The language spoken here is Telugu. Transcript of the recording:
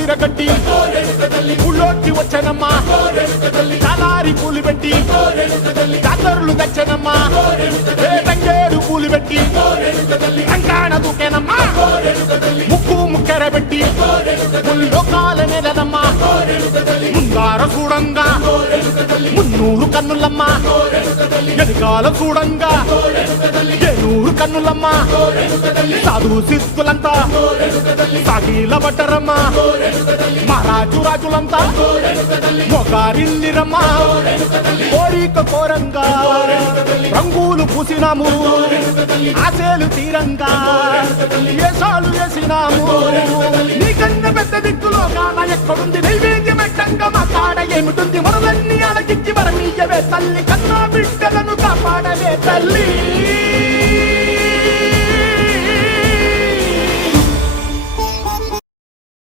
విరగట్టి ఊళ్ళోకి వచ్చనమ్మా చాలారి పూలు పెట్టి జాతరులు తెచ్చనమ్మా తంగేడు పూలు పెట్టి రంగాణ దూకేనమ్మా ముక్కు ముక్కెర పెట్టి ముల్లోకాల నెలనమ్మా ముందార చూడంగా మున్నూరు కన్నులమ్మా ఎనకాల చూడంగా ఏనూరు కన్నులమ్మా సాధు సిద్ధులంతా సాగిల పట్టరమ్మా మహారాజు రాజులంతా మొగారిల్లిరమ్మా కోరిక కోరంగా రంగులు పూసినాము ఆశలు తీరంగా ఏసాలు వేసినాము నీకన్నా పెద్ద దిక్కులో కాన ఎక్కడుంది నైవేద్యం ఎట్టంగా మా కాడ ఏమిటుంది మనలన్నీ అలకించి మరమీయవే తల్లి